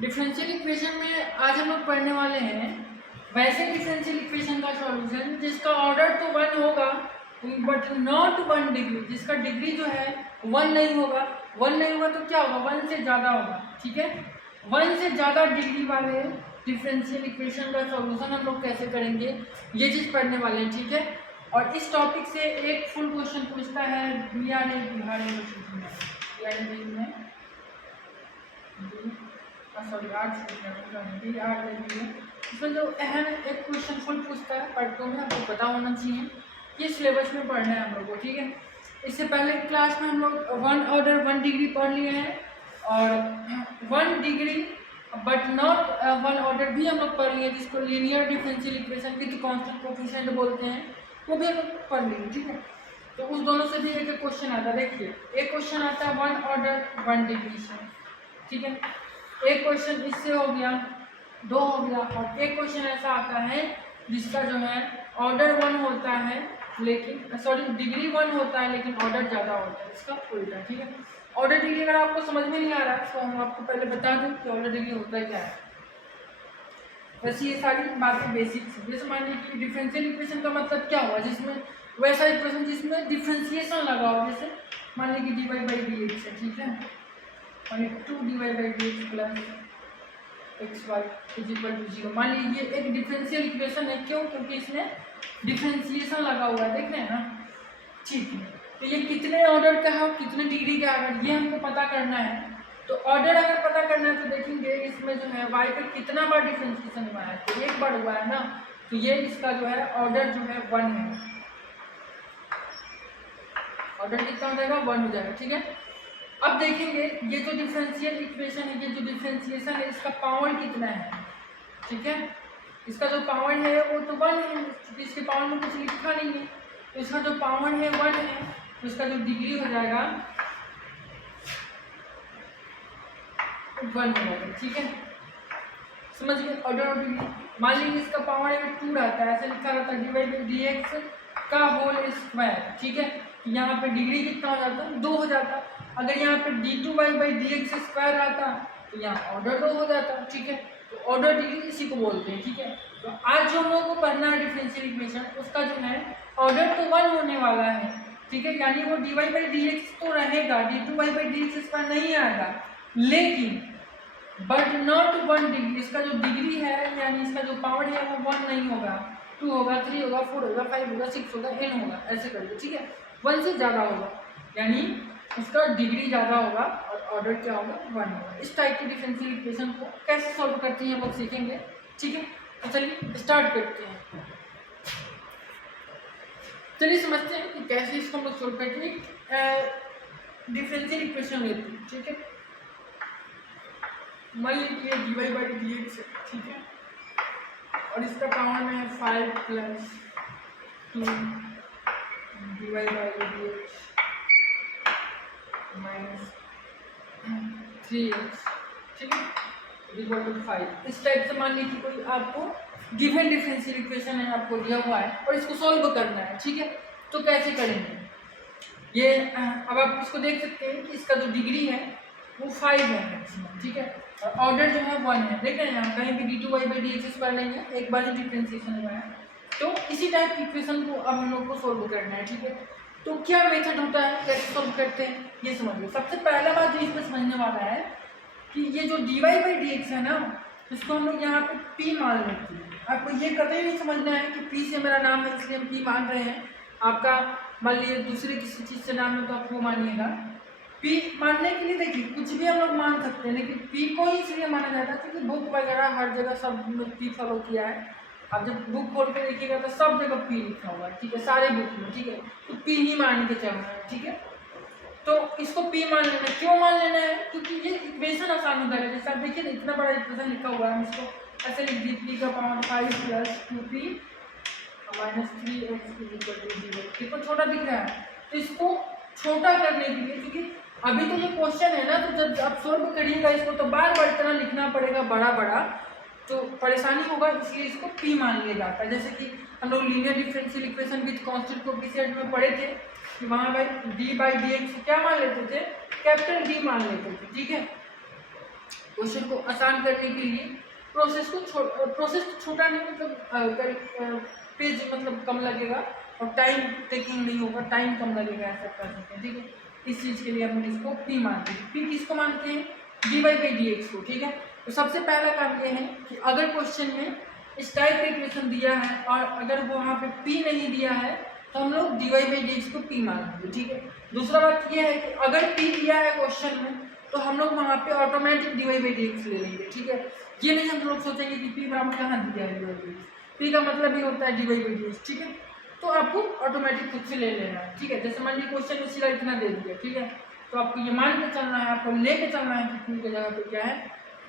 Differential equation में आज हम लोग पढ़ने वाले हैं वैसे डिफरेंशियल इक्वेशन का सॉल्यूशन जिसका ऑर्डर तो 1 होगा बट नॉट 1 डिग्री, जिसका डिग्री जो है 1 नहीं होगा। 1 नहीं होगा तो क्या होगा, 1 से ज़्यादा होगा। ठीक है, 1 से ज़्यादा डिग्री वाले डिफरेंशियल इक्वेशन का सॉल्यूशन हम लोग कैसे करेंगे ये चीज़ पढ़ने वाले हैं। ठीक है, और इस टॉपिक से एक फुल क्वेश्चन पूछता है बिहार में सॉरी इसमें जो अहम एक क्वेश्चन फुल पूछता है पार्ट 2 में, आपको पता होना चाहिए। ये सिलेबस में पढ़ना है हम लोग को। ठीक है, इससे पहले क्लास में हम लोग 1 ऑर्डर 1 डिग्री पढ़ लिए हैं और 1 डिग्री बट नॉट 1 ऑर्डर भी हम लोग पढ़ लिए, जिसको linear differential equation with constant coefficient बोलते हैं, वो भी हम लोग पढ़ लिए। ठीक है, तो उस दोनों से भी एक क्वेश्चन आता है। देखिए, एक क्वेश्चन आता है 1 ऑर्डर 1 डिग्री से। ठीक है, एक क्वेश्चन इससे हो गया, 2 हो गया, और एक क्वेश्चन ऐसा आता है जिसका जो है ऑर्डर 1 होता है लेकिन सॉरी डिग्री 1 होता है लेकिन ऑर्डर ज़्यादा होता है, इसका उल्टा। ठीक है, ऑर्डर डिग्री अगर आपको समझ में नहीं आ रहा है तो हम आपको पहले बता दें कि ऑर्डर डिग्री होता है क्या है। वैसे ये सारी बातें बेसिक्स हैं। जैसे मान लीजिए कि डिफरेंशियल इक्वेशन का मतलब क्या हुआ, जिसमें वैसा इक्वेशन जिसमें डिफरेंशिएशन लगा हो, जैसे मान लीजिए dy बाई डी एक्स है। ठीक है, और 2 dy by D X plus X Y is equal to 0। मान लीजिए एक डिफरेंशियल इक्वेशन है, क्यों? क्योंकि इसमें डिफरेंशिएशन लगा हुआ है, देख रहे हैं ना। ठीक है, तो ये कितने ऑर्डर का है और कितने डिग्री का है ये हमको पता करना है। तो ऑर्डर अगर पता करना है तो देखेंगे इसमें जो है y पे कितना बार डिफरेंशिएशन हुआ है, तो एक बार हुआ है ना, तो ये इसका जो है ऑर्डर जो है 1 है। ऑर्डर कितना हो जाएगा, 1 हो जाएगा। ठीक है, अब देखेंगे ये जो डिफरेंशियल इक्वेशन है, ये जो डिफरेंशिएशन है, इसका पावर कितना है। ठीक है, इसका जो पावर है वो तो 1 है, क्योंकि इसके पावर में कुछ लिखा नहीं है, तो इसका जो पावर है 1 है, तो इसका जो डिग्री हो जाएगा 1 हो जाएगा। ठीक है, समझ गए ऑर्डर और डिग्री। मान लीजिए इसका पावर अगर 2 रहता है, ऐसे लिखा रहता है डिवाइड बाई डी एक्स का होल स्क्वायर। ठीक है, यहाँ पे डिग्री कितना हो जाता है, 2 हो जाता। अगर यहाँ पे d2 by D x square आता तो यहाँ ऑर्डर 2 हो जाता। ठीक है, तो ऑर्डर डिग्री इसी को बोलते हैं। ठीक है, तो आज जो हम लोग को पढ़ना है डिफरेंशियल इक्वेशन, उसका जो है ऑर्डर तो 1 होने वाला है। ठीक है, यानी वो dy बाई डी एक्स तो रहेगा, d2 by D x square नहीं आएगा, लेकिन बट नॉट 1 डिग्री, इसका जो डिग्री है यानी इसका जो पावर है वो 1 नहीं होगा, 2 होगा, 3 होगा, 4 होगा, 5 होगा, 6 होगा, n होगा, ऐसे करके। ठीक है, 1 से ज़्यादा होगा, यानी उसका डिग्री ज़्यादा होगा और ऑर्डर क्या होगा, 1 होगा। इस टाइप की डिफरेंशियल इक्वेशन को कैसे सॉल्व करते हैं हम लोग सीखेंगे। ठीक है, तो चलिए स्टार्ट करते हैं। चलिए समझते हैं कि कैसे इसको हम लोग सॉल्व करते हैं। डिफरेंशियल इक्वेशन लेते हैं। ठीक है, मान लीजिए dy बाई डी एक्स है। ठीक है, और इसका पावर में है 5 plus 2 dy by D x minus 3x। ठीक है, इक्वल टू 5। इस टाइप से मान लीजिए कोई आपको गिवन डिफरेंशियल इक्वेशन है, आपको दिया हुआ है और इसको सॉल्व करना है। ठीक है, तो कैसे करेंगे ये, अब आप इसको देख सकते हैं कि इसका जो डिग्री है वो 5 है मैक्सिमम। ठीक है, और ऑर्डर जो है 1 है। देख रहे हैं यहाँ कहीं भी d2 by D x square नहीं है, एक बार ही डिफरेंशिएशन हुआ है। तो इसी टाइप की इक्वेशन को अब हम लोग को सॉल्व करना है। ठीक है, तो क्या मेथड होता है, कैसे सॉल्व करते हैं ये समझिए। सबसे पहला बात जो इसमें समझने वाला है कि ये जो dy बाई डी एक्स है ना, इसको हम लोग यहाँ पे p मान लेते हैं। आपको ये कतई नहीं समझना है कि p से मेरा नाम है इसलिए हम p मान रहे हैं। आपका मान लीजिए दूसरे किसी चीज़ से नाम है तो आप वो मानिएगा। p मानने के लिए देखिए कुछ भी हम लोग मान सकते हैं, लेकिन p को ही इसलिए माना जाता है क्योंकि बुक वगैरह हर जगह सब में p फॉलो किया है। आप जब बुक खोल के देखिएगा तो सब जगह p लिखा हुआ है। ठीक है, सारे बुक में। ठीक है, तो p ही मान के चलना है। ठीक है, तो इसको p मान लेना है। क्यों मान लेना है, क्योंकि ये इक्वेशन आसान होता है। जैसे आप देखिए इतना बड़ा इक्वेशन लिखा हुआ है, हम इसको ऐसे लिख दिए p का power 5 plus 2p minus 3x equal to 0। देखो छोटा दिख रहा है, तो इसको छोटा करने के लिए, क्योंकि अभी तो ये क्वेश्चन है ना, तो जब आप सॉल्व करिएगा इसको तो बार बार इतना लिखना पड़ेगा बड़ा बड़ा, तो परेशानी होगा, इसलिए इसको p मान लिया जाता है। जैसे कि हम लोग linear differential equation with constant coefficient में पढ़े थे कि वहाँ भाई d बाई डी एक्स क्या मान लेते थे, कैपिटल D मान लेते थे। ठीक है, क्वेश्चन को आसान करने के लिए प्रोसेस तो छोटा नहीं, मतलब पेज मतलब कम लगेगा और टाइम टेकिंग नहीं होगा, टाइम कम लगेगा, ऐसा कर सकते हैं। ठीक है, इस चीज़ के लिए हम इसको पी मानते हैं। पी किसको मानते हैं? D Y by D X को। ठीक है, तो सबसे पहला काम ये है कि अगर क्वेश्चन में इस टाइप का इक्वेशन दिया है और अगर वो वहाँ पे पी नहीं दिया है तो हम लोग D Y by D X को पी मान लेंगे। ठीक है, दूसरा बात ये है कि अगर पी दिया है क्वेश्चन में तो हम लोग वहाँ पे automatic D Y by D X ले लेंगे। ठीक है, ये नहीं हम लोग सोचेंगे कि पी बराबर कहाँ दिया है D Y by X, P का मतलब ही होता है D Y by D X. ठीक है, तो आपको ऑटोमेटिक खुद से ले लेना है। ठीक है, जैसे मान लीजिए क्वेश्चन में सीधा इतना दे दिया। ठीक है, तो आपको ये मान के चलना है, आपको ले के चलना है कि पी की जगह पे क्या है,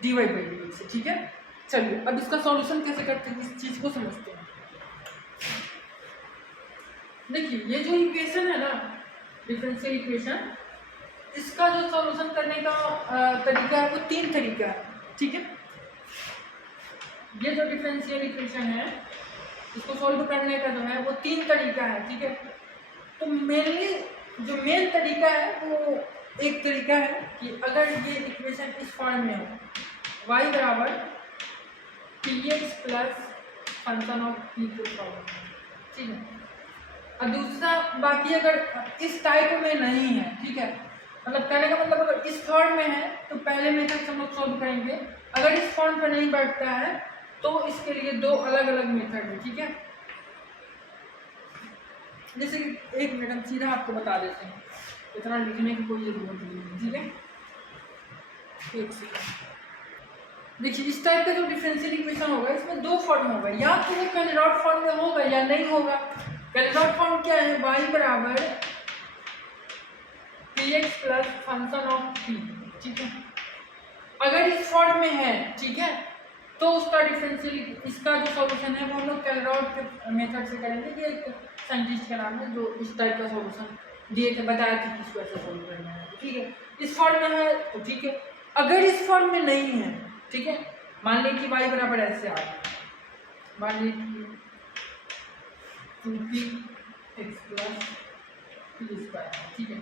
D Y by D X. ठीक है, चलिए अब इसका सॉल्यूशन कैसे करते हैं, इस चीज़ को समझते हैं। देखिए ये जो इक्वेशन है ना, डिफरेंशियल इक्वेशन, इसका जो सॉल्यूशन करने का तरीका है वो 3 तरीका है। ठीक है, ये जो डिफरेंशियल इक्वेशन है इसको सॉल्व करने का जो है वो 3 तरीका है। ठीक है, तो मेनली जो मेन तरीका है वो एक तरीका है कि अगर ये इक्वेशन इस फॉर्म में हो, y बराबर P X plus function of P को सॉल्व। ठीक है, और दूसरा बाकी अगर इस टाइप में नहीं है, ठीक है, मतलब कहने का मतलब अगर इस फॉर्म में है तो पहले मेथड से हम लोग सॉल्व करेंगे, अगर इस फॉर्म पर नहीं बैठता है तो इसके लिए 2 अलग अलग मेथड है। ठीक है, जैसे कि एक मिनट हम सीधा आपको बता देते हैं, इतना लिखने की कोई जरूरत नहीं है। ठीक है, एक सेकंड। देखिए इस टाइप का जो डिफरेंशियल इक्वेशन होगा इसमें 2 फॉर्म होगा, या तो वो कैलकुलेट फॉर्म में होगा या नहीं होगा। कैलकुलेट फॉर्म क्या है, y बराबर P X plus function of P. ठीक है, अगर इस फॉर्म में है, ठीक है, तो उसका डिफरेंशियल, इसका जो सॉल्यूशन है वो हम लोग कैलकुलेट के मेथड से करेंगे। ये एक साइंटिस्ट का नाम है जो इस टाइप का सॉल्यूशन दिए थे, बताया था कि इसको ऐसे सॉल्व करना है। ठीक है, इस फॉर्म में है तो ठीक है, अगर इस फॉर्म में नहीं है, ठीक है, मान लीजिए कि y बराबर ऐसे आ गया, मान लीजिए 2p x plus P square. ठीक है,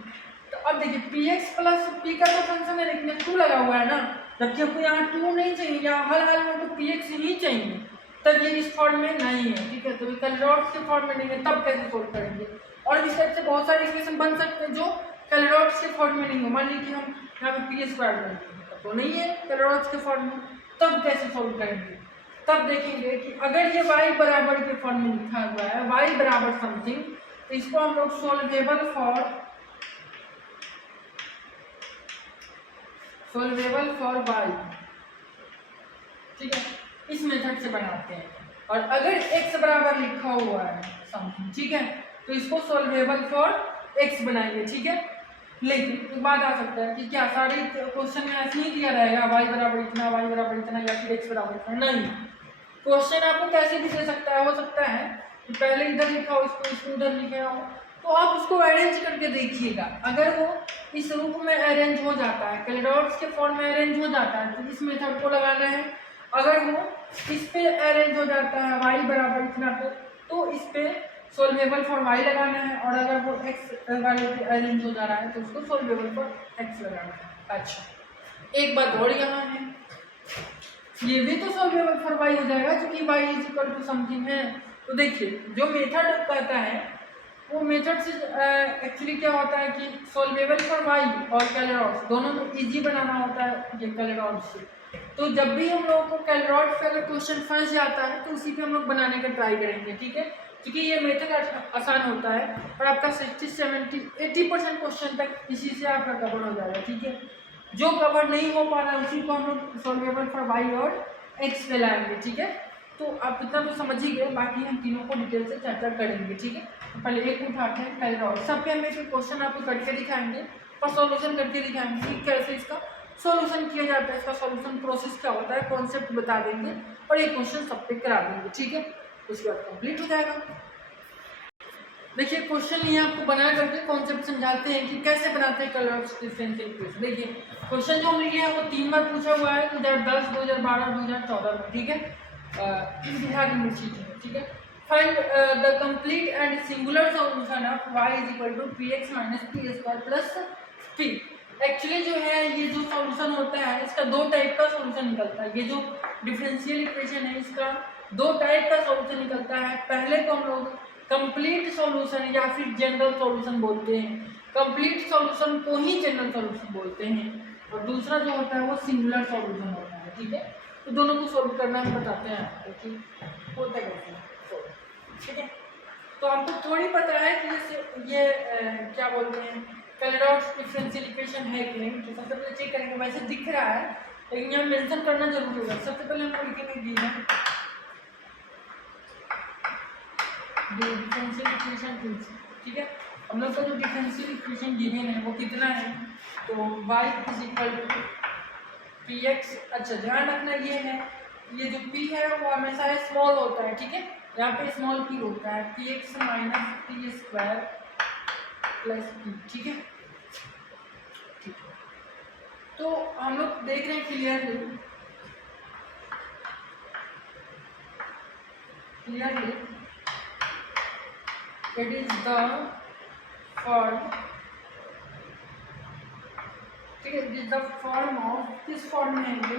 तो अब देखिए पी एक्स प्लस पी का तो फंक्शन है लेकिन 2 लगा हुआ है ना, जबकि आपको यहाँ 2 नहीं चाहिए, यहाँ हर हाल में तो पी एक्स ही चाहिए, तब ये इस फॉर्म में नहीं है। ठीक है, तो कैलकुलेट के फॉर्म में नहीं है, तब कैसे सोल्व करेंगे। और इस टाइप से बहुत सारे इक्वेशन बन सकते हैं जो कैलकुलेट के फॉर्म में नहीं हो। मान लीजिए कि हम यहाँ पे पी स्क्वायर करते हैं तो नहीं है कैलकुलेट के फॉर्म में, तब कैसे सोल्व करेंगे। तब देखेंगे कि अगर ये y बराबर के फॉर्म में लिखा हुआ है, y बराबर समथिंग, तो इसको हम लोग सोल्वेबल फॉर y, ठीक है, इस मेथड से बनाते हैं। और अगर x बराबर लिखा हुआ है समथिंग, ठीक है, तो इसको सोल्वेबल फॉर x बनाएंगे। ठीक है, लेकिन एक बात आ सकता है कि क्या सारे क्वेश्चन में ऐसे ही दिया रहेगा y बराबर इतना, y बराबर इतना, या फिर x बराबर इतना? नहीं, क्वेश्चन आपको कैसे भी दे सकता है। हो सकता है कि पहले इधर लिखा हो, इसको उधर लिखा हो, तो आप उसको अरेंज करके देखिएगा। अगर वो इस रूप में अरेंज हो जाता है, कैलकुलेट के फॉर्म में अरेंज हो जाता है, तो इस मेथड को लगाना है। अगर वो इस पे अरेंज हो जाता है y बराबर इतना पे, तो इस पे सोल्वेबल फॉर y लगाना है। और अगर वो x वाले पे अरेंज हो जा रहा है तो उसको सोल्वेबल फॉर x लगाना है। अच्छा, एक बात और यहाँ है, ये भी तो सोल्वेबल फॉर y हो जाएगा क्योंकि y is equal to something है। तो देखिए जो मेथड कहता है वो मेथड से एक्चुअली क्या होता है कि सोल्वेबल फॉर y और कैलकुलेट दोनों में इजी बनाना होता है ये कैलकुलेट से। तो जब भी हम लोगों को कैलकुलेट पे अगर क्वेश्चन फंस जाता है तो उसी पे हम लोग बनाने का ट्राई करेंगे। ठीक है, क्योंकि ये मेथड आसान होता है और आपका 60-70-80% क्वेश्चन तक इसी से आपका कवर हो जाएगा। ठीक है, जो कवर नहीं हो पा रहा है उसी को हम लोग सोल्वेबल फॉर y और x पे लाएंगे। ठीक है, तो आप इतना तो समझ ही गए, बाकी हम तीनों को डिटेल से चर्चा करेंगे। ठीक है, तो पहले एक उठाते हैं कैलकुलेट, सब पे हम एक क्वेश्चन आपको करके दिखाएंगे और सॉल्यूशन करके दिखाएंगे कि कैसे इसका सॉल्यूशन किया जाता है, इसका सॉल्यूशन प्रोसेस क्या होता है, कॉन्सेप्ट बता देंगे और एक क्वेश्चन सब पे करा देंगे। ठीक है, उसके बाद कंप्लीट हो जाएगा। देखिए क्वेश्चन ये आपको बना करके कॉन्सेप्ट समझाते हैं कि कैसे बनाते हैं कैलकुलेट डिफरेंशियल इक्वेशन। देखिए क्वेश्चन जो हम लिए हैं वो 3 बार पूछा हुआ है, 2010, 2012, 2014 में। ठीक है, बिहार यूनिवर्सिटी में। ठीक है, find the complete and singular solution of y is equal to px minus P square plus p। Actually जो है ये जो सॉल्यूशन होता है इसका दो टाइप का सॉल्यूशन निकलता है। ये जो डिफरेंशियल इक्वेशन है इसका दो टाइप का सॉल्यूशन निकलता है। पहले को हम लोग कंप्लीट सॉल्यूशन या फिर जनरल सॉल्यूशन बोलते हैं। कंप्लीट सॉल्यूशन को ही जनरल सॉल्यूशन बोलते हैं और दूसरा जो होता है वो सिंगुलर सॉल्यूशन होता है। ठीक है, तो दोनों को सॉल्व करना हम बताते हैं आपको कि होता कैसे है। ठीक है, तो आपको थोड़ी पता है कि जैसे ये क्या बोलते हैं कैलडॉट्स डिफरेंशियल इक्वेशन है कि नहीं। तो सबसे पहले चेक करेंगे, वैसे दिख रहा है लेकिन यहाँ मेंशन करना जरूरी होगा। सबसे पहले हम लिखेंगे गिवन डिफरेंशियल इक्वेशन। ठीक है, हम लोग का जो डिफरेंशियल इक्वेशन गिवन है वो कितना है, तो y is equal to P X. अच्छा ध्यान रखना ये है, ये जो p है वो हमेशा स्मॉल होता है। ठीक है, यहाँ पे स्मॉल p होता है, P x minus P square plus P. ठीक है, ठीक है, तो हम लोग देख रहे हैं clearly it is the form. ठीक है, it is the form of, किस फॉर्म में है ये,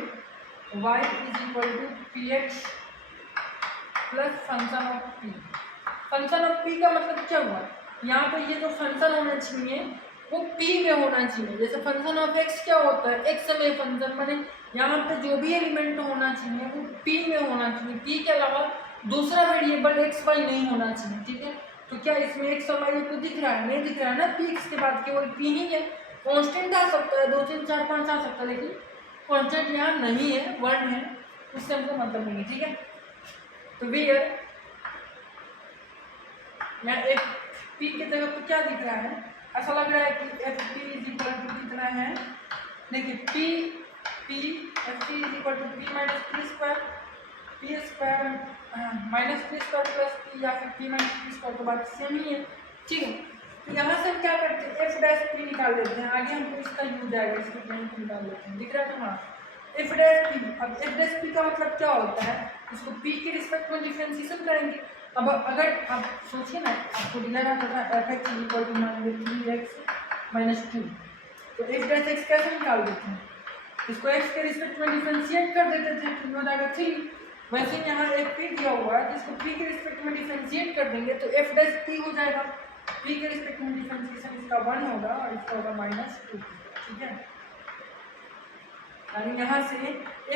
y is equal to P X plus function of p। Function of p का मतलब क्या हुआ, यहाँ पे ये जो फंक्शन होना चाहिए वो p में होना चाहिए। जैसे फंक्शन ऑफ x क्या होता है, x में फंक्शन, माने यहाँ पे जो भी एलिमेंट होना चाहिए वो p में होना चाहिए। p के अलावा दूसरा वेरिएबल x y नहीं होना चाहिए। ठीक है, तो क्या इसमें x और y को दिख रहा है, नहीं दिख रहा है ना, p x के बाद केवल p ही है। कांस्टेंट आ सकता है 2 3 4 5 आ सकता है, लेकिन कांस्टेंट यहाँ नहीं है, 1 है, उससे हमको मतलब नहीं है। ठीक है, तो वेयर यहाँ एफ पी की जगह पे क्या दिख रहा है, ऐसा लग रहा है कि F P is equal to कितना है, देखिए P F P is equal to P minus P square minus P square plus P, या फिर पी माइनस पी स्क्वायर, तो बात सेम ही है। ठीक है, तो यहाँ से हम क्या करते हैं, एफ डैश पी निकाल लेते हैं, आगे हमको इसका यूज आएगा, इसको निकाल लेते हैं। दिख रहा है ना, एफ डैश पी। अब एफ डैश पी का मतलब क्या होता है, इसको पी के रिस्पेक्ट में डिफरेंशिएशन करेंगे। अब अगर आप सोचिए ना, आपको दिया रहता था F X equal to -3 X minus 2, तो एफ डैश एक्स कैसे निकाल देते हैं, इसको एक्स के रिस्पेक्ट में डिफरेंशिएट कर देते थे, तो हो जाएगा 3। वैसे यहाँ एफ पी दिया हुआ है, जिसको पी के रिस्पेक्ट में डिफरेंशिएट कर देंगे तो एफ डैश पी हो जाएगा। पी के रिस्पेक्ट में डिफरेंशिएशन इसका 1 होगा और इसका होगा -2। ठीक है, यानी यहाँ से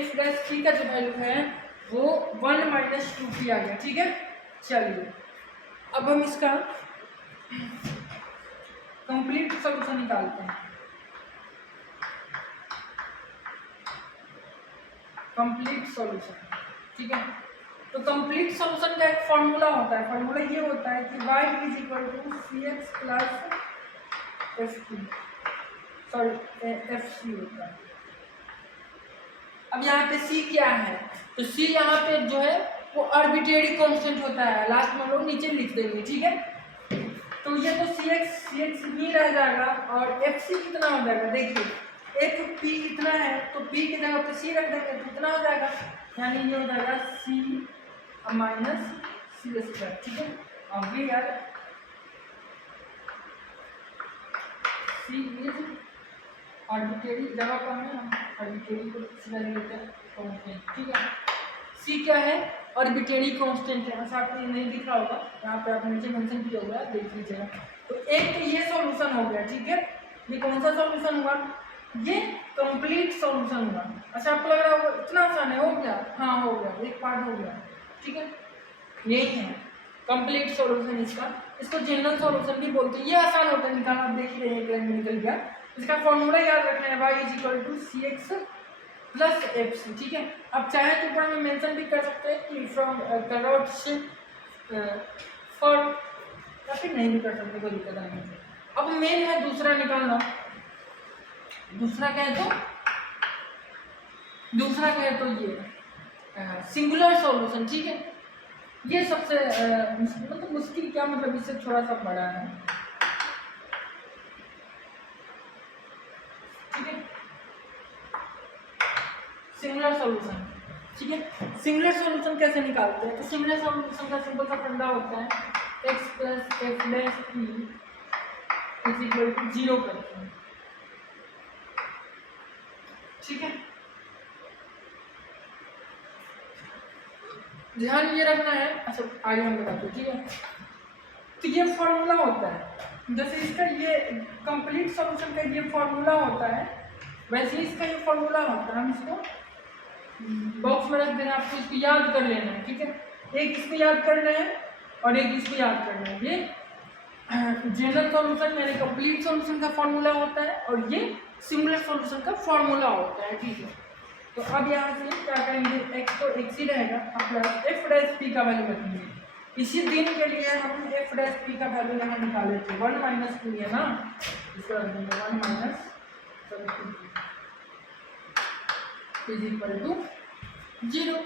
एफ डैश पी का जो वैल्यू है वो 1 माइनस 2p आ गया। ठीक है, चलिए अब हम इसका कंप्लीट सॉल्यूशन निकालते हैं। कंप्लीट सॉल्यूशन, ठीक है, तो कंप्लीट सॉल्यूशन का एक फॉर्मूला होता है। फॉर्मूला ये होता है कि y is equal to C X plus F P, sorry F C होता है। अब यहाँ पे c क्या है, तो c यहाँ पे जो है वो आर्बिट्रेरी कांस्टेंट होता है, लास्ट में हम लोग नीचे लिख देंगे। ठीक है, तो ये तो सी एक्स ही रह जाएगा और एफ सी कितना हो जाएगा, देखिए एफ पी इतना है तो p की जगह पे c रख देंगे तो इतना हो जाएगा, यानी ये हो जाएगा c माइनस सी स्क्वायर। ठीक है, अब we are C is arbitrary, जगह कम है, हम आर्बिट्रेरी को सीधा लेते हैं कांस्टेंट। ठीक है, सी क्या है, आर्बिट्रेरी कांस्टेंट है, ऐसा आपको नहीं दिख रहा होगा, यहाँ पे आप नीचे मेंशन किया हुआ है, देख लीजिएगा। तो एक तो ये सॉल्यूशन हो गया। ठीक है, ये कौन सा सॉल्यूशन हुआ, ये कंप्लीट सॉल्यूशन हुआ। अच्छा आपको लग रहा होगा इतना आसान है, हो गया, हाँ हो गया, एक पार्ट हो गया। ठीक है, यही है कंप्लीट सॉल्यूशन इसका, इसको जनरल सॉल्यूशन भी बोलते हैं। ये आसान होता है निकालना, आप देख ही रहे हैं, एक लाइन में निकल गया। इसका फॉर्मूला याद रखना है, y is equal to C X plus F C. ठीक है, अब चाहे तो ऊपर में मेंशन भी कर सकते हैं कि फ्रॉम कैलडॉट्स फॉर, या फिर नहीं भी कर सकते, कोई दिक्कत नहीं है। अब मेन है दूसरा निकालना, दूसरा क्या है, तो ये सिंगुलर सॉल्यूशन। ठीक है, ये सबसे मतलब मुश्किल क्या, मतलब इससे थोड़ा सा बड़ा है। ठीक है, सिंगुलर सॉल्यूशन। ठीक है, सिंगुलर सॉल्यूशन कैसे निकालते हैं, तो सिंगुलर सॉल्यूशन का सिंपल सा फंडा होता है x plus F dash P is equal to 0 करते हैं। ठीक है, ध्यान ये रखना है। अच्छा आगे हम बताते हैं, ठीक है। तो ये फॉर्मूला होता है, जैसे इसका ये कंप्लीट सॉल्यूशन का ये फॉर्मूला होता है, वैसे ही इसका ये फॉर्मूला होता है। हम इसको बॉक्स में रख देना, आपको इसको याद कर लेना है, ठीक है। एक इसको याद करना है और एक इसको याद करना है। ये जनरल सॉल्यूशन यानी कंप्लीट सॉल्यूशन का फॉर्मूला होता है और ये सिंगुलर सॉल्यूशन का फॉर्मूला होता है, ठीक है। तो अब यहाँ से क्या करेंगे, x तो x ही रहेगा, प्लस एफ डैश पी का वैल्यू रखेंगे। इसी दिन के लिए हम एफ डैश पी का वैल्यू यहाँ निकाले थे, 1 माइनस 2 है ना, इसको रख देंगे 1 माइनस 2 इज इक्वल टू 0,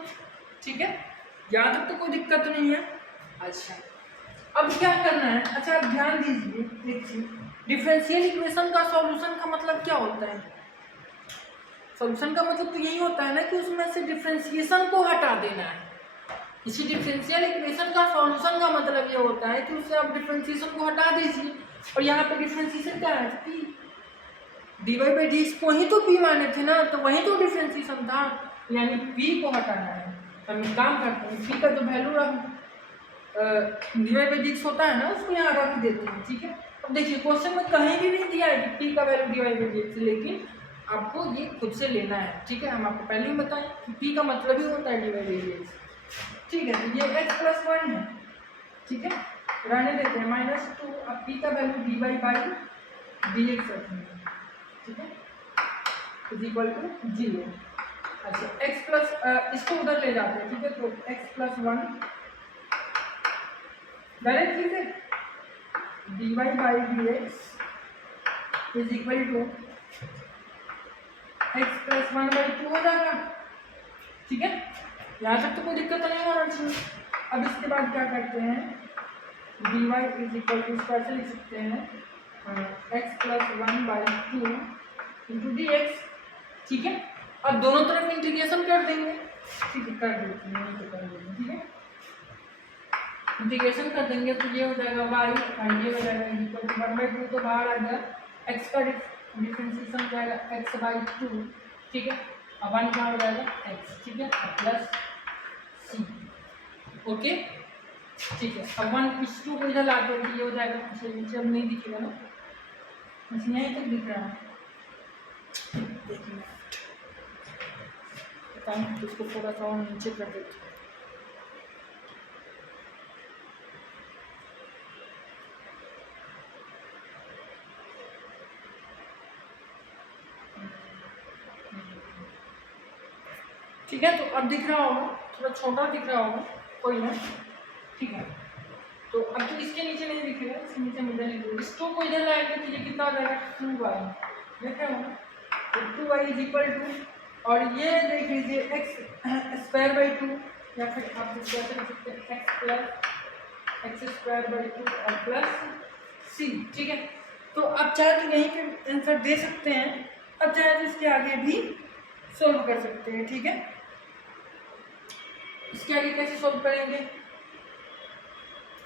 ठीक है। यहाँ तक तो कोई दिक्कत नहीं है। अच्छा अब क्या करना है, अच्छा आप ध्यान दीजिए एक चीज, डिफरेंशियल इक्वेशन का सॉल्यूशन का मतलब क्या होता है। सॉल्यूशन का मतलब तो यही होता है ना कि उसमें से डिफरेंशिएशन को हटा देना है। इसी डिफरेंशियल इक्वेशन का सॉल्यूशन का मतलब ये होता है कि उससे आप डिफरेंशिएशन को हटा दीजिए। और यहाँ पे डिफरेंशिएशन क्या है, P D Y by D, इसको ही तो पी माने थे ना, तो वही तो डिफरेंशिएशन था, यानी पी को हटाना है। हम एक काम करते हैं, पी का जो value D Y by D होता है ना, उसको यहाँ रख देते हैं, ठीक है। अब देखिए क्वेश्चन में कहीं भी नहीं दिया है कि पी का value D Y by D, लेकिन आपको ये खुद से लेना है, ठीक है। हम आपको पहले ही बताएं कि पी का मतलब ही होता है डी वाई बाई डी, ठीक है। तो ये x प्लस 1 है, ठीक है, रहने देते हैं -2। अब p का वैल्यू dy बाई dx रखेंगे, ठीक है, इज इक्वल टू 0। अच्छा x प्लस इसको उधर ले जाते हैं, ठीक है। तो x प्लस 1 डायरेक्टली से dy by dx is equal to x plus 1/2 हो जाएगा, ठीक है। यहाँ तक तो कोई दिक्कत नहीं होना चाहिए। अब इसके बाद क्या करते हैं, dy इज इक्वल टू, इसको ऐसे लिख सकते हैं x plus 1/2 into D X, ठीक है। अब दोनों तरफ इंटीग्रेशन कर देंगे, ठीक है, कर देते हैं, तो कर देंगे, ठीक है। इंटीग्रेशन कर देंगे तो ये हो जाएगा y और ये हो जाएगा इक्वल टू 1/2, तो बाहर आ गया। x का डिफरेंशिएशन हो जाएगा x/2, ठीक है। अब 1 क्या हो जाएगा x, ठीक है, प्लस c, ओके, ठीक है। अब 1 इस 2 को इधर ला के ये हो जाएगा, नीचे अब नहीं दिखेगा ना, यहीं तक दिख रहा है, देखिए तो इसको थोड़ा सा और नीचे कर देते हैं। ठीक है, तो अब दिख रहा होगा, थोड़ा छोटा दिख रहा होगा, कोई ना, ठीक है। तो अब तो इसके नीचे नहीं दिखेगा, इसके नीचे इधर लिखो, इस 2 को इधर लाएंगे तो ये कितना आ जाएगा 2y, देख रहे हो ना, तो 2y इज इक्वल टू, और ये देख लीजिए x²/2, या फिर आप इसको ऐसे लिख सकते हैं x²/2 और प्लस c, ठीक है। तो अब चाहे तो यहीं पे आंसर दे सकते हैं, अब चाहे तो इसके आगे भी सोल्व कर सकते हैं, ठीक है। इसके आगे कैसे सोल्व करेंगे,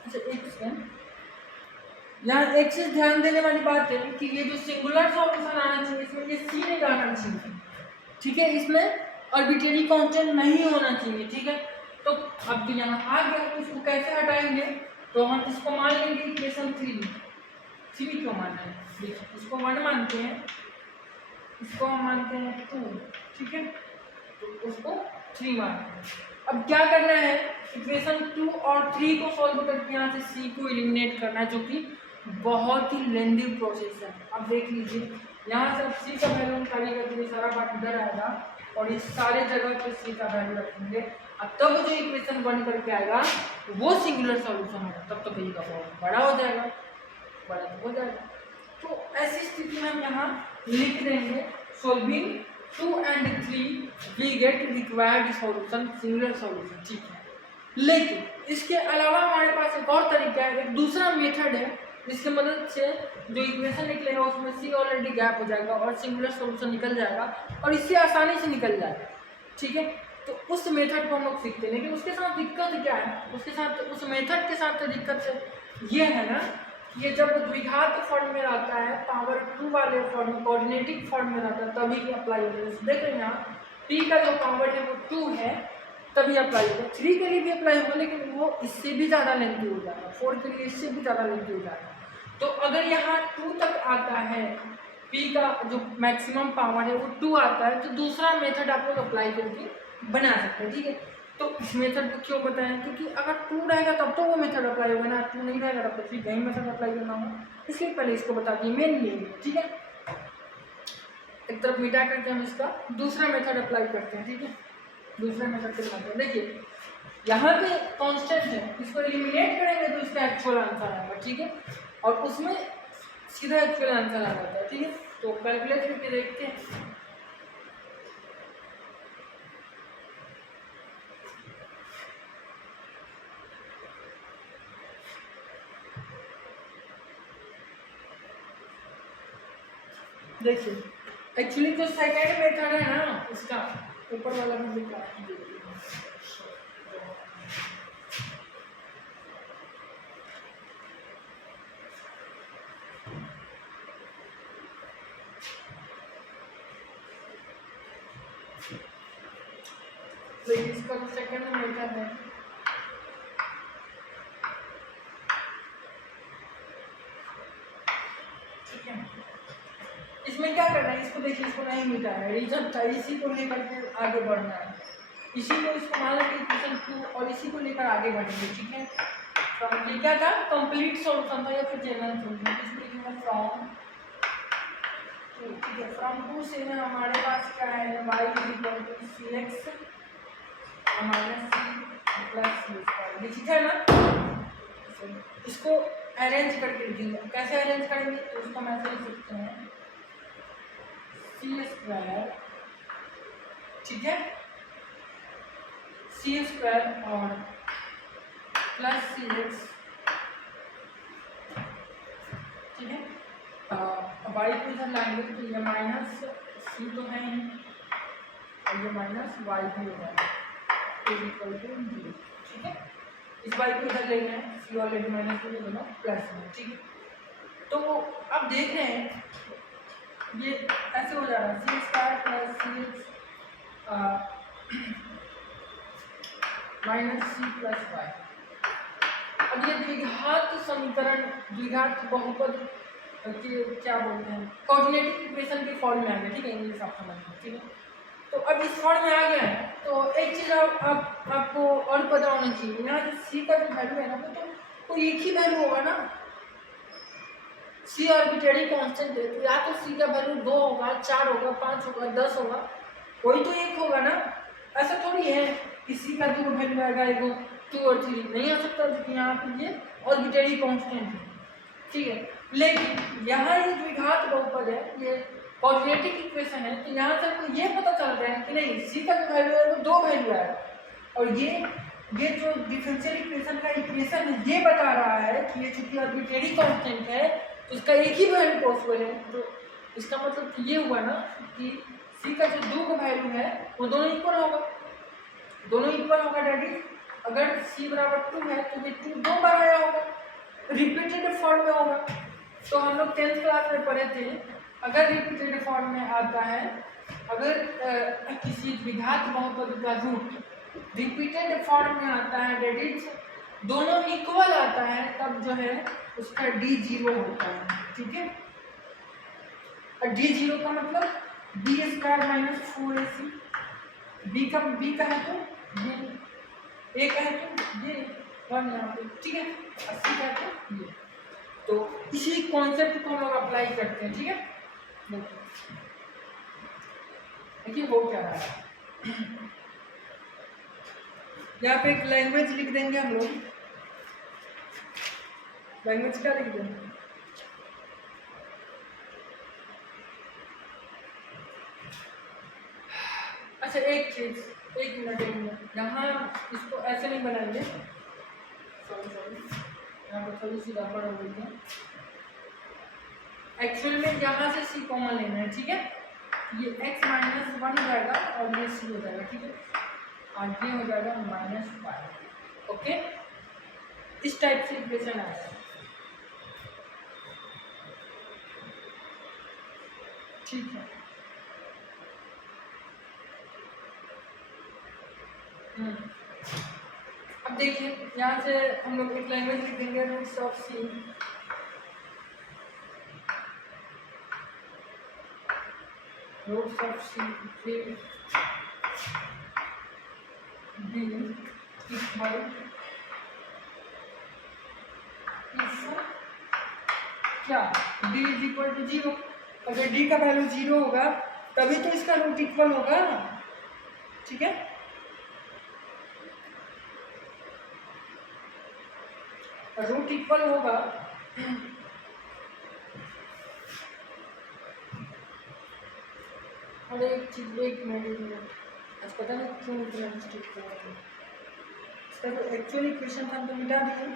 अच्छा एक सेकंड, यहाँ एक चीज ध्यान देने वाली बात है कि ये जो सिंगुलर सॉल्यूशन आना चाहिए इसमें ये सी नहीं आना चाहिए, ठीक है, इसमें आर्बिट्रेरी कांस्टेंट नहीं होना चाहिए, ठीक है। तो अब तो यहाँ आ गया, तो इसको कैसे हटाएंगे, तो हम इसको मान लेंगे इक्वेशन 3 क्यों मानना है, देखिए इसको 1 मानते हैं, इसको हम मानते हैं 2, ठीक है, तो उसको 3 मानते हैं। अब क्या करना है, इक्वेशन 2 और 3 को सॉल्व करके यहाँ से c को एलिमिनेट करना है, जो कि बहुत ही लेंदी प्रोसेस है। अब देख लीजिए यहाँ से c का वैल्यू निकालेगा तो ये सारा पार्ट इधर आएगा और इस सारे जगह पे c का वैल्यू रखेंगे, अब तब जो इक्वेशन बन करके आएगा वो सिंगुलर सॉल्यूशन होगा, तब तो कहीं का बहुत बड़ा हो जाएगा, बड़ा तो हो जाएगा। तो ऐसी स्थिति में हम यहाँ लिख देंगे solving 2 and 3 we get required solution, singular solution, ठीक है। लेकिन इसके अलावा हमारे पास एक और तरीका है, एक दूसरा मेथड है, जिसकी मदद से जो इक्वेशन निकलेगा उसमें c ऑलरेडी गैप हो जाएगा और सिंगुलर सॉल्यूशन निकल जाएगा और इससे आसानी से निकल जाएगा, ठीक है। तो उस मेथड को हम लोग सीखते हैं, लेकिन उसके साथ दिक्कत क्या है, उसके साथ उस मेथड के साथ दिक्कत ये है ना ये जब द्विघात फॉर्म में आता है, पावर 2 वाले फॉर्म में, कोऑर्डिनेटिक फॉर्म में आता है, तभी की अप्लाई होता है। देख रहे हैं यहाँ p का जो पावर है वो 2 है, तभी अप्लाई होगा। 3 के लिए भी अप्लाई होगा, लेकिन वो इससे भी ज़्यादा लेंथी हो जाएगा। 4 के लिए इससे भी ज़्यादा लेंथी हो जाएगा। तो अगर यहाँ 2 तक आता है, p का जो मैक्सिमम पावर है वो 2 आता है, तो दूसरा मेथड आप लोग अप्लाई करके बना सकते हैं। ठीक है, तो इस मेथड को क्यों बताएं, क्योंकि अगर 2 रहेगा तब तो वो मेथड अप्लाई होगा ना, 2 नहीं रहेगा तब तो फिर यही मेथड अप्लाई करना होगा, इसलिए पहले इसको बता दिए मेन ये। ठीक है, एक तरफ मिटा करके हम इसका दूसरा मेथड अप्लाई करते हैं। ठीक है, दूसरा मेथड के बनाते हैं। देखिए यहाँ पे कांस्टेंट है, इसको एलिमिनेट करेंगे तो इसका एक्चुअल आंसर आएगा। ठीक है, और उसमें सीधा एक्चुअल आंसर आ जाता है। ठीक है, तो कैलकुलेट करके देखते हैं। देखिए एक्चुअली जो सेकेंड मेथड है ना, उसका ऊपर वाला में लिखा है, देखिए इसका जो सेकेंड मेथड है, ठीक है, इसमें क्या करना है, इसको देखिए, इसको नहीं मिटा है, रीजन था, इसी को लेकर के आगे बढ़ना है, इसी को, इसको मान लीजिए इक्वेशन 2 और इसी को लेकर आगे बढ़ेंगे। ठीक है, फ्रॉम ये क्या था, कंप्लीट सॉल्यूशन था या फिर जनरल सॉल्यूशन, इसमें लिखेंगे फ्रॉम, ठीक है, फ्रॉम 2 से हमारे पास क्या है, y equal to cx minus c plus c, लिखी है ना। इसको अरेंज करके लिखेंगे, कैसे अरेंज करेंगे, तो उसको हम ऐसे लिख सकते हैं c², ठीक है, c² और प्लस cx, ठीक है, y को इधर लाएंगे तो ये माइनस c तो है ही, और ये माइनस y भी हो जाएगा, इक्वल टू 0। ठीक है, इस y को इधर लेना है, c ऑलरेडी माइनस हो दोनों प्लस में। ठीक है, तो अब देख रहे हैं ये ऐसे हो जा रहा है, c² plus cx minus c plus y। अब ये द्विघात समीकरण, द्विघात बहुपद के क्या बोलते हैं, कोऑर्डिनेटिक इक्वेशन के फॉर्म में आ गया। ठीक है, इंग्लिश आप समझ लो। ठीक है, तो अब इस फॉर्म में आ गया है, तो एक चीज़ आपको और पता होना चाहिए, यहाँ जो c का जो वैल्यू है ना, वो तो कोई एक ही वैल्यू होगा ना, c आर्बिट्रेरी कांस्टेंट है, तो या तो c का वैल्यू 2 होगा, 4 होगा, 5 होगा, 10 होगा, कोई तो एक होगा ना। ऐसा थोड़ी है कि c का जो वैल्यू आएगा एगो 2 और 3 नहीं हो सकता, क्योंकि यहाँ पे ये आर्बिट्रेरी कांस्टेंट है। ठीक है, लेकिन यहाँ ये द्विघात बहुपद है, ये कोऑर्डिनेटिक इक्वेशन है, तो यहाँ से आपको ये पता चल रहा है कि नहीं, c का जो वैल्यू है वो 2 वैल्यू आएगा, और ये जो डिफरेंशियल इक्वेशन का इक्वेशन है ये बता रहा है कि ये चूंकि आर्बिट्रेरी कांस्टेंट है तो इसका एक ही वैल्यू पॉसिबल है। तो इसका मतलब ये हुआ ना कि c का जो 2 वैल्यू है वो दोनों इक्वल होगा, दोनों इक्वल होगा। डैट इज अगर c बराबर 2 है तो ये 2 2 बार आया होगा, रिपीटेड फॉर्म में होगा। तो हम लोग 10th क्लास में पढ़े थे, अगर रिपीटेड फॉर्म में आता है, अगर किसी द्विघात बहुपद का रूट रिपीटेड फॉर्म में आता है, डेट इज दोनों इक्वल आता है, तब जो है उसका d0 होता है। ठीक है, और d0 का मतलब b² माइनस 4ac, b का है तो b, a का है तो ये 1 यहाँ पे। ठीक है, 80 का है तो ये, तो इसी कॉन्सेप्ट को हम लोग अप्लाई करते हैं। ठीक है, देखिए वो क्या रहा है, यहाँ पे एक लैंग्वेज लिख देंगे हम लोग, लैंग्वेज क्या लिख देंगे, अच्छा एक चीज, एक मिनट, यहाँ इसको ऐसे नहीं बनाएंगे, सॉरी यहाँ पर थोड़ी सी गड़बड़ हो गई है। एक्चुअल में यहाँ से c कॉमन लेना है। ठीक है, ये x माइनस 1 हो जाएगा और ये c हो जाएगा। ठीक है, और ये हो जाएगा -5। ओके, इस टाइप से इक्वेशन आएगा। ठीक है। अब देखिए यहाँ से हम लोग एक लैंग्वेज लिख देंगे, roots of C, roots of C फिर डी इक्वल क्या, डी इज इक्वल टू 0। अगर डी का वैल्यू 0 होगा तभी तो इसका रूट इक्वल होगा, ठीक है। रूट इक्वल होगा और एक चीज, एक मिनट, आज पता नहीं क्यों इतना मिस्टेक कर रहा है। इसका जो एक्चुअल इक्वेशन था हम तो मिटा दिए,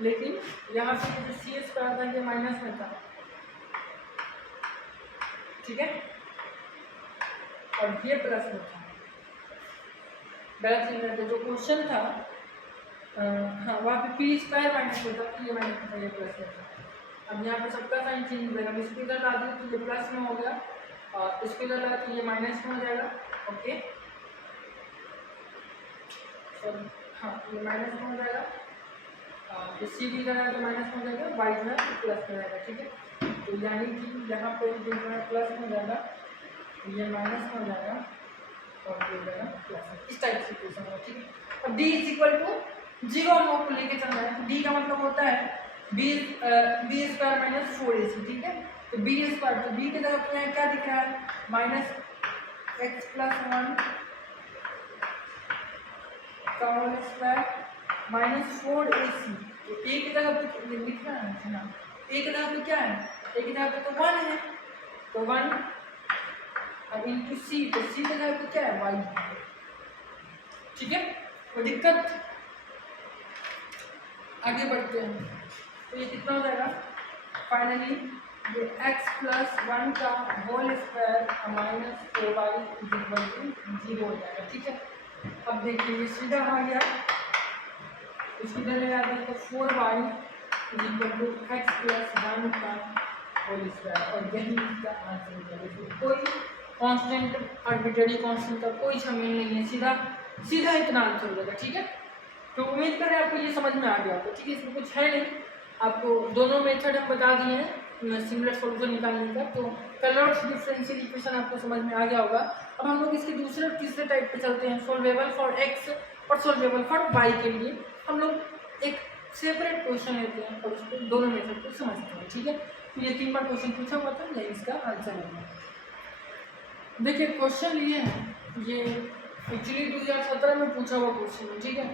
लेकिन यहाँ से जो सी एस का था ये माइनस में था, ठीक है, और ये प्लस में था। गलत नहीं करते, जो क्वेश्चन था हाँ वहाँ पे पी स्क्वायर माइनस होता तो ये माइनस में था, ये प्लस में था। अब यहाँ पे सबका साइन चेंज हो जाएगा, इसको इधर ला दिए तो ये प्लस में हो गया और इसको इधर ला तो ये माइनस में हो जाएगा। ओके सॉरी, हाँ ये माइनस में हो जाएगा, तो सी भी इधर आया तो माइनस में हो जाएगा, वाई जो है प्लस में जाएगा, ठीक है। तो यानी कि यहाँ पे जो है प्लस में हो जाएगा, ये माइनस में हो जाएगा और ये हो जाएगा प्लस में, इस टाइप से इक्वेशन होगा, ठीक है। अब डी इज इक्वल टू 0 हम लोग को लेके चलना है, तो डी का मतलब होता है बी स्क्वायर माइनस 4ac, ठीक है। तो बी स्क्वायर, तो बी की जगह पे यहाँ क्या दिख रहा है, माइनस एक्स प्लस 1 का होल स्क्वायर माइनस 4ac। तो ए की जगह पे लिख रहा है ना, ए की जगह पे क्या है, ए की जगह पे तो 1 है, तो 1 अब इनटू सी, तो सी की जगह पे क्या है, वाई, ठीक है। कोई दिक्कत, आगे बढ़ते हैं। तो ये कितना हो जाएगा, फाइनली ये x प्लस 1 का whole square minus 4y equal to 0 हो जाएगा, ठीक है। अब देखिए ये सीधा आ गया, इसको इधर ले आते हैं तो 4y equal to x plus 1 का होल स्क्वायर, और यही इसका आंसर हो जाएगा। कोई कांस्टेंट आर्बिट्ररी कांस्टेंट का कोई शामिल नहीं है, सीधा सीधा इतना आंसर हो जाएगा, ठीक है। तो उम्मीद करें आपको ये समझ में आ गया होगा, ठीक है। इसमें कुछ है नहीं, आपको दोनों मेथड हम बता दिए हैं सिमिलर सॉल्यूशन निकालने का, तो कलर्स डिफरेंशियल इक्वेशन आपको समझ में आ गया होगा। अब हम लोग इसके दूसरे और तीसरे टाइप पे चलते हैं, सोल्वेबल फॉर एक्स और सोल्वेबल फॉर वाई के लिए हम लोग एक सेपरेट क्वेश्चन लेते हैं और उसको दोनों मेथड को समझते हैं, ठीक है। तो ये 3 बार क्वेश्चन पूछा हुआ था, यही इसका आंसर होगा। देखिए क्वेश्चन लिए हैं, ये एक्चुअली 2017 में पूछा हुआ क्वेश्चन है, ठीक है।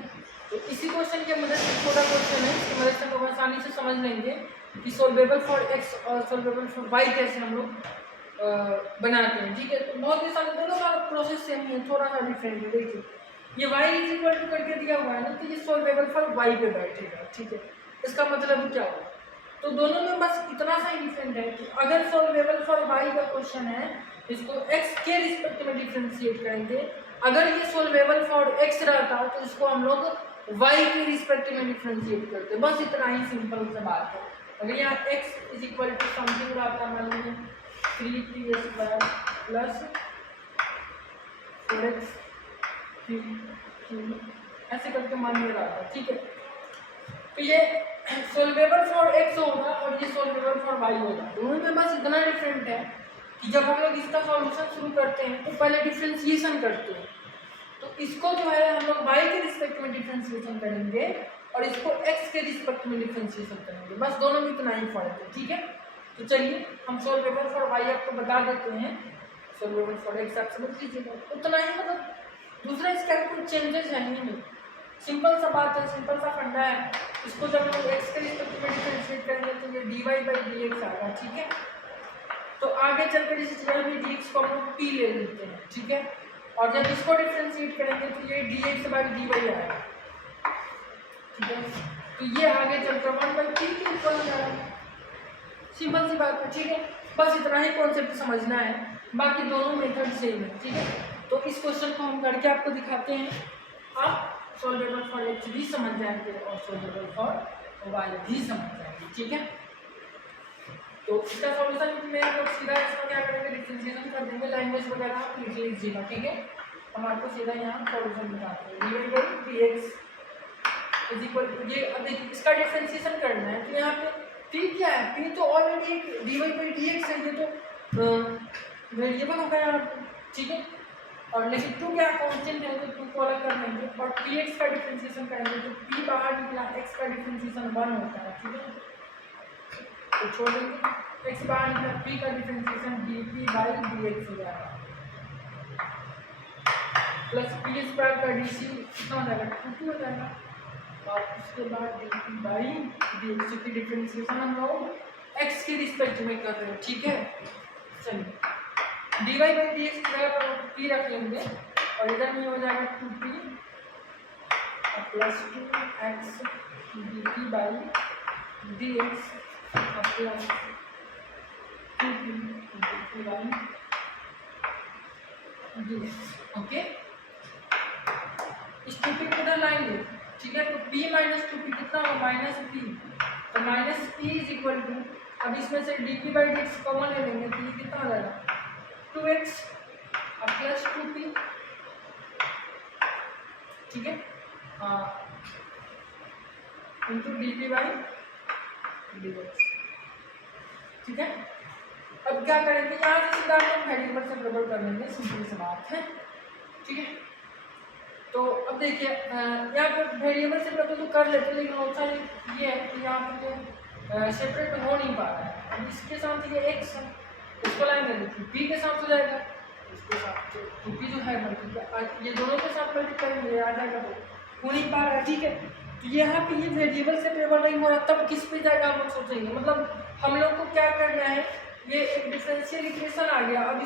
तो इसी क्वेश्चन की मदद से, छोटा क्वेश्चन है, इसकी मदद से लोग आसानी से समझ लेंगे कि सोल्वेबल फॉर एक्स और सोल्वेबल फॉर वाई कैसे हम लोग बनाते हैं, ठीक है। तो बहुत ही सारे, दोनों का प्रोसेस सेम ही है, थोड़ा सा डिफरेंट है। देखिए ये वाई इज इक्वल टू करके दिया हुआ है ना, तो ये सोल्वेबल फॉर वाई पे बैठेगा, ठीक है। इसका मतलब क्या होगा, तो दोनों में बस इतना सा ही डिफरेंट है कि अगर सोल्वेबल फॉर वाई का क्वेश्चन है, इसको एक्स के रिस्पेक्ट में डिफ्रेंशिएट करेंगे। अगर ये सोल्वेबल फॉर एक्स रहता तो इसको हम लोग वाई के रिस्पेक्ट में डिफ्रेंशिएट करते, बस इतना ही सिंपल सा बात है। अगर यहाँ x is equal to something रहता, मान लीजिए 3t² प्लस 4x ऐसे करके मान लिया रहता, ठीक है। तो ये सोल्वेबल फॉर x होगा और ये सोल्वेबल फॉर y होगा, दोनों में बस इतना डिफरेंट है कि जब हम लोग इसका सॉल्यूशन शुरू करते हैं तो पहले डिफ्रेंशिएशन करते हैं, तो इसको जो है हम लोग y के रिस्पेक्ट में डिफ्रेंशिएशन करेंगे और इसको x के रिस्पेक्ट में डिफ्रेंशिएशन करेंगे, बस दोनों में इतना ही फर्क है, ठीक है। तो चलिए हम सोल्वेबल फॉर y आपको बता देते हैं, सोल्वेबल फॉर x आप समझ लीजिएगा, उतना ही, मतलब दूसरा इसका कोई चेंजेस है नहीं, सिंपल सा बात है, सिंपल सा फंडा है। इसको जब हम x के रिस्पेक्ट में डिफ्रेंशिएट करेंगे तो ये dy/dx आएगा, ठीक है। तो आगे चलकर इस dy/dx को हम लोग p ले लेते हैं, ठीक है। और जब इसको डिफ्रेंशिएट करेंगे तो ये dx/dy आएगा, ठीक है। तो ये आगे चलकर 1/p के इक्वल हो जाएगा, सिंपल सी बात है, ठीक है। बस इतना ही कॉन्सेप्ट समझना है, बाकी दोनों मेथड सेम है, ठीक है। तो इस क्वेश्चन को हम करके आपको दिखाते हैं, आप सोल्वेबल फॉर x भी समझ जाएंगे और सोल्वेबल फॉर y भी समझ जाएंगे, ठीक है। तो इसका सॉल्यूशन में हम लोग सीधा इसका क्या करेंगे, डिफरेंशिएशन कर देंगे, लैंग्वेज वगैरह आप लिख लीजिएगा, ठीक है। हम आपको सीधा यहाँ सॉल्यूशन बताते हैं, D by D X is equal to, ये अब देखिए इसका डिफरेंशिएशन करना है, तो यहाँ पे पी क्या है, पी तो ऑलरेडी एक D Y by D X है, ये तो वेरिएबल होगा यहाँ पे, ठीक है। और लेकिन टू क्या कांस्टेंट है, तो टू को अलग कर लेंगे और पी एक्स का डिफरेंशिएशन करेंगे, तो पी बाहर निकला, एक्स का डिफरेंशिएशन 1 होता है, ठीक है। तो छोड़ देंगे, एक्स बाहर निकला, पी का differentiation D P by D x हो जाएगा, प्लस पी स्क्वायर का डी सी कितना हो जाएगा, 2 हो जाएगा। और उसके बाद D P by D X की डिफरेंशिएशन हम लोग एक्स के रिस्पेक्ट में कर रहे हैं, ठीक है। चलिए D Y by D X की जगह पर पी रख लेंगे और इधर में हो जाएगा 2p plus 2x D P by D X plus 2p D P by D x, okay. इस 2p को उधर लाएंगे, ठीक है। तो p माइनस 2p कितना होगा, माइनस p, तो minus p is equal to, अब इसमें से D P by D X common ले लेंगे, तो ये कितना हो जाएगा 2x प्लस 2p, ठीक है, into D P by D X, ठीक है। अब क्या करेंगे, यहाँ से सीधा हम वेरिएबल से गड़बड़ कर लेंगे, सिंपल सी बात है, ठीक है। तो अब देखिए यहाँ पर वेरिएबल से गड़बड़ तो कर लेते, लेकिन अच्छा ये है कि यहाँ पर सेपरेट हो नहीं पा रहा है। अब इसके साथ ये x है, इसको लाएंगे देखिए p के साथ हो जाएगा, इसके साथ तो p जो है मल्टीप्लाई, ये दोनों के साथ मल्टीप्लाई आ जाएगा, तो हो नहीं पा रहा है, ठीक है। तो यहाँ पे ये वेरिएबल से पेपर नहीं हो रहा, तब किस पे जाएगा हम लोग सोचेंगे, मतलब हम लोग को क्या करना है, ये एक डिफरेंशियल इक्वेशन आ गया, अब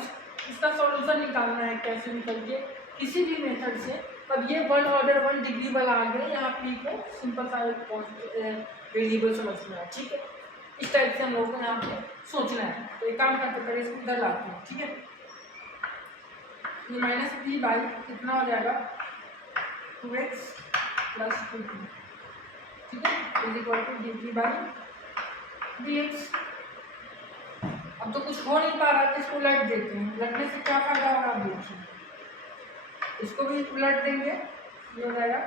इसका सॉल्यूशन निकालना है, कैसे निकल के किसी भी मेथड से। अब ये 1 ऑर्डर 1 डिग्री वाला आ गया, यहाँ p को सिंपल सा वेरिएबल समझना है, ठीक है। इस टाइप से हम लोगों को यहाँ पे सोचना है। तो एक काम करते हैं, इसको इधर लाते हैं, ठीक है। ये माइनस p बाई कितना हो जाएगा 2x प्लस 2p, ठीक है, is equal to D P by D X. अब तो कुछ हो नहीं पा रहा है, इसको उलट देते हैं, उलटने से क्या फायदा होगा आप देखिए, इसको भी उलट देंगे, ये हो जाएगा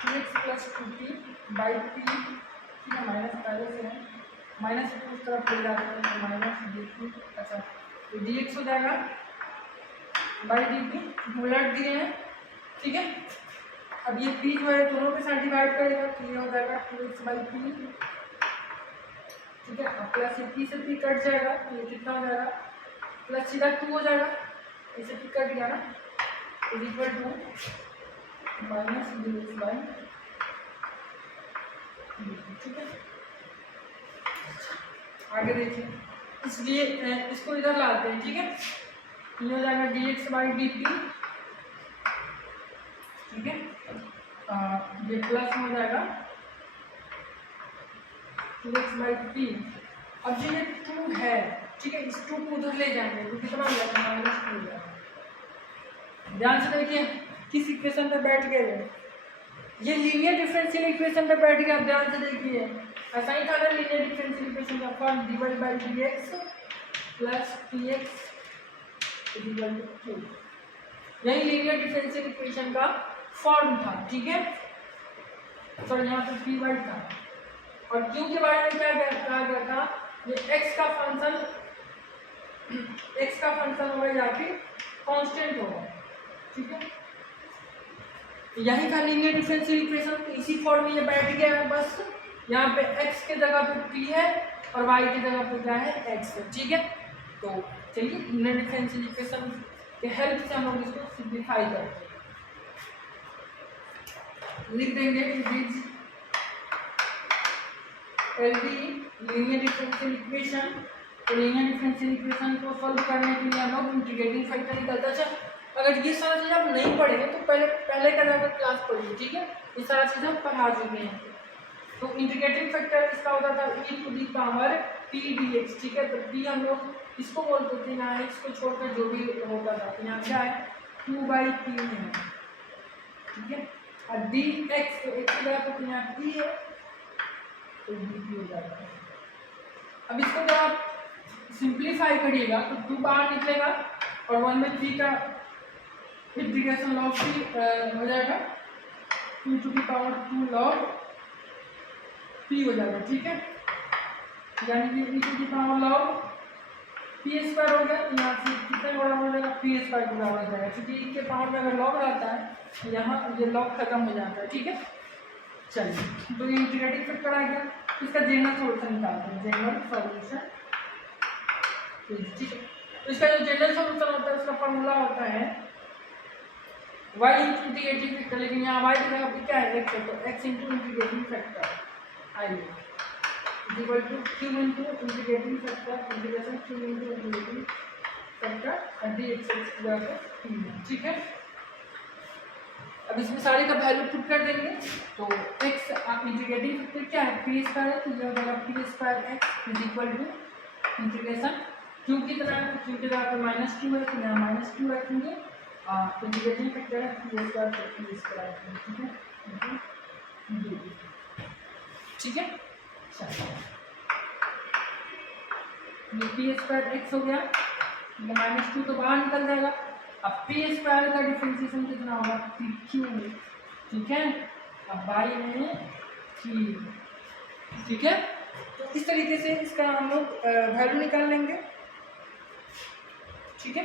2x plus 2p by p, ठीक है, माइनस पहले से है, माइनस को उस तरफ ले जाते हैं, तो माइनस डी पी, अच्छा तो डी एक्स हो जाएगा बाई डी पी, उलट दिए हैं, ठीक है। अब ये p जो है दोनों के साथ डिवाइड करेगा, तो ये हो जाएगा 2x बाई p, ठीक है। अब प्लस ये p से p कट जाएगा, तो ये कितना हो जाएगा, प्लस सीधा 2 हो जाएगा, इसे p कट गया ना, is equal to minus D X by, ठीक है। आगे देखिए, इसलिए इसको इधर लाते हैं, ठीक है। ये हो जाएगा D X by D P, ठीक है, ये प्लस हो जाएगा 2x बाई पी। अब जो ये 2 है, ठीक है, इस 2 को उधर ले जाएंगे, तो कितना हो जाएगा, माइनस 2 हो जाएगा। ध्यान से देखिए किस इक्वेशन पे बैठ गए, ये लीनियर डिफरेंशियल इक्वेशन पे बैठ गया, ध्यान से देखिए, ऐसा ही था ना लीनियर डिफरेंशियल इक्वेशन का form, dy by D X plus P X equal to 2, यही लीनियर डिफरेंशियल इक्वेशन का फॉर्म था, ठीक है। सर यहाँ पे पी वाई था, और क्यू के बारे में क्या कहा गया था, ये x का फंक्शन होगा या फिर कांस्टेंट होगा, ठीक है। यही था लीनियर डिफरेंशियल इक्वेशन, इसी फॉर्म में ये बैठ गया है, बस यहाँ पे x के जगह पे p है और y की जगह पे क्या है, x है, ठीक है। तो चलिए लीनियर डिफरेंशियल इक्वेशन के हेल्प से हम लोग इसको सिंप्लीफाई करते हैं, लिख देंगे it LD linear differential equation. तो लीनियर डिफरेंशियल इक्वेशन को सॉल्व करने के लिए हम लोग इंटीग्रेटिंग फैक्टर निकालते हैं। अच्छा, अगर ये सारा चीज़ आप नहीं पढ़ेंगे तो पहले का जाकर क्लास पढ़िए, ठीक है, ये सारा चीज़ हम पढ़ा चुके हैं। तो इंटीग्रेटिंग फैक्टर इसका होता था e to the power p dx, ठीक है। तो p हम लोग इसको बोलते थे, यहाँ x को छोड़कर जो भी होता था, तो यहाँ क्या है 2/p है, ठीक है। और dx तो x की जगह पे यहाँ p है, तो dt हो जाता है, अब इसको जब आप सिंप्लीफाई करिएगा तो 2 बाहर निकलेगा और 1/3 का इंटीग्रेशन लॉग पी हो जाएगा 2 log पी हो जाएगा, ठीक है। यानी कि 2 log पी स्क्वायर हो गया, यहाँ से कितने बराबर हो जाएगा पी स्क्वायर के बराबर हो जाएगा, क्योंकि के पावर में अगर लॉग रहता है तो यहाँ ये लॉग खत्म हो जाता है, ठीक है। चलिए तो ये इंटीग्रेटिंग फैक्टर आ गया, इसका जनरल सॉल्यूशन निकालते हैं, जनरल सॉल्यूशन, ठीक है। तो इसका जो जनरल सॉल्यूशन होता है उसका फॉर्मूला होता है y इंटू इंटीग्रेटिंग फैक्टर, लेकिन यहाँ y की जगह पे क्या है x है, तो x into integrating factor i equal to q into integrating factor integration q into integrating factor dx की जगह पे t, ठीक है। अब इसमें सारे का वैल्यू पुट कर देंगे तो x आप इंटीग्रेटिंग फैक्टर क्या है पी स्क्वायर है, तो ये हो जाएगा P square X is equal to integration q कितना है, तो q की जगह पे -2 है, तो यहाँ -2 रखेंगे, इंटीग्रेटिंग फैक्टर है पी स्क्वायर पी स्क्वायर, ठीक है, ठीक है। ये पी स्क्वायर एक्स हो गया, -2 तो बाहर निकल जाएगा। अब पी स्क्वायर का डिफरेंशिएशन कितना होगा पी क्यू, ठीक है। अब बाई में थ्री, ठीक है। तो इस तरीके से इसका हम लोग वैल्यू निकाल लेंगे, ठीक है।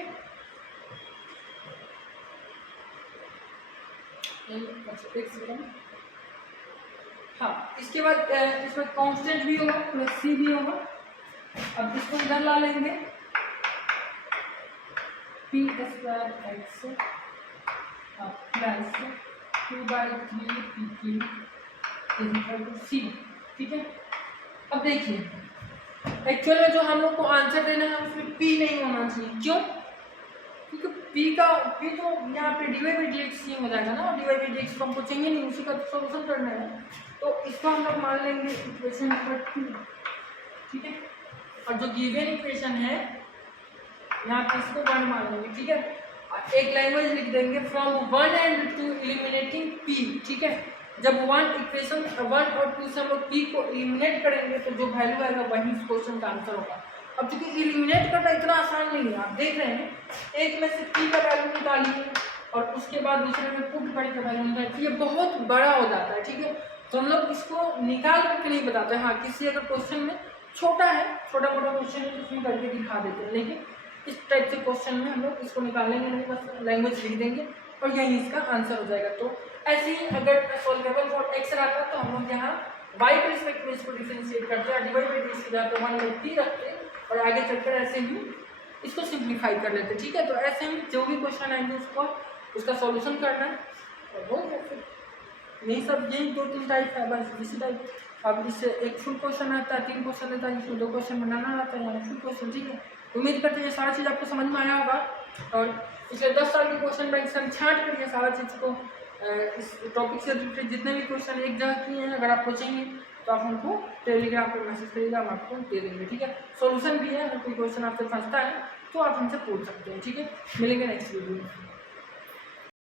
एक सेकंड, हाँ, इसके बाद इसमें कांस्टेंट भी होगा प्लस सी भी होगा। अब इसको इधर ला लेंगे, P square X plus 2/3 P Q equal to C, ठीक है। अब देखिए एक्चुअल में जो हम लोग को आंसर देना है उसमें पी नहीं होना चाहिए, क्यों? क्योंकि पी तो यहाँ पे dy बाई डी एक्स हो जाएगा ना, और dy बाई डी एक्स तो हमको चाहिए नहीं, उसी का तो सोल्यूशन करना है। तो इसको हम लोग मान लेंगे इक्वेशन नंबर 2, ठीक है। और जो गिवन इक्वेशन है यहाँ पे इसको 1 मान लेंगे, ठीक है। और एक लैंग्वेज लिख देंगे from 1 and two eliminating P, ठीक है। जब 1 इक्वेशन 1 और 2 से हम लोग पी को एलिमिनेट करेंगे तो जो वैल्यू आएगा वही इस क्वेश्चन का आंसर होगा। अब क्योंकि एलिमिनेट करना इतना आसान नहीं है, आप देख रहे हैं एक में से पी का वैल्यू निकालिए और उसके बाद दूसरे में पुट पाई का वैल्यू निकालिए, ये बहुत बड़ा हो जाता है, ठीक है। तो हम लोग इसको निकाल करके नहीं बताते, हाँ किसी अगर क्वेश्चन में छोटा है, छोटा मोटा क्वेश्चन है तो उसमें करके दिखा देते हैं, लेकिन इस टाइप से क्वेश्चन में हम लोग इसको निकालेंगे नहीं, बस लैंग्वेज लिख देंगे और यही इसका आंसर हो जाएगा। तो ऐसे ही अगर सॉल्वेबल फॉर एक्स रहता तो हम लोग यहाँ वाई के रिस्पेक्ट में इसको डिफरेंशिएट करते हैं, डिवाइड बाई डी इसके जगह पे 1/3 रखते हैं और आगे चलकर ऐसे ही इसको सिंप्लीफाई कर लेते हैं, ठीक है। तो ऐसे ही जो भी क्वेश्चन आएंगे उसका सॉल्यूशन करना है और हो गया फिर। यही सब यही 2-3 टाइप है बस, इसी टाइप। अब इससे एक फुल क्वेश्चन आता है, 3 क्वेश्चन आता है, इसमें 2 क्वेश्चन बनाना आता है, यानी फुल क्वेश्चन, ठीक है। उम्मीद करते हैं ये सारा चीज़ आपको समझ में आया होगा और पिछले 10 साल के क्वेश्चन बैंक से हम छाँट कर सारा चीज़ को इस टॉपिक से रिलेटेड जितने भी क्वेश्चन एक जगह किए हैं, अगर आपको चाहिए तो आप हमको टेलीग्राम पर मैसेज करिएगा, हम आपको दे देंगे, ठीक है। सॉल्यूशन भी है, अगर कोई क्वेश्चन आपसे फंसता है तो आप हमसे पूछ सकते हैं, ठीक है। मिलेंगे नेक्स्ट वीडियो में।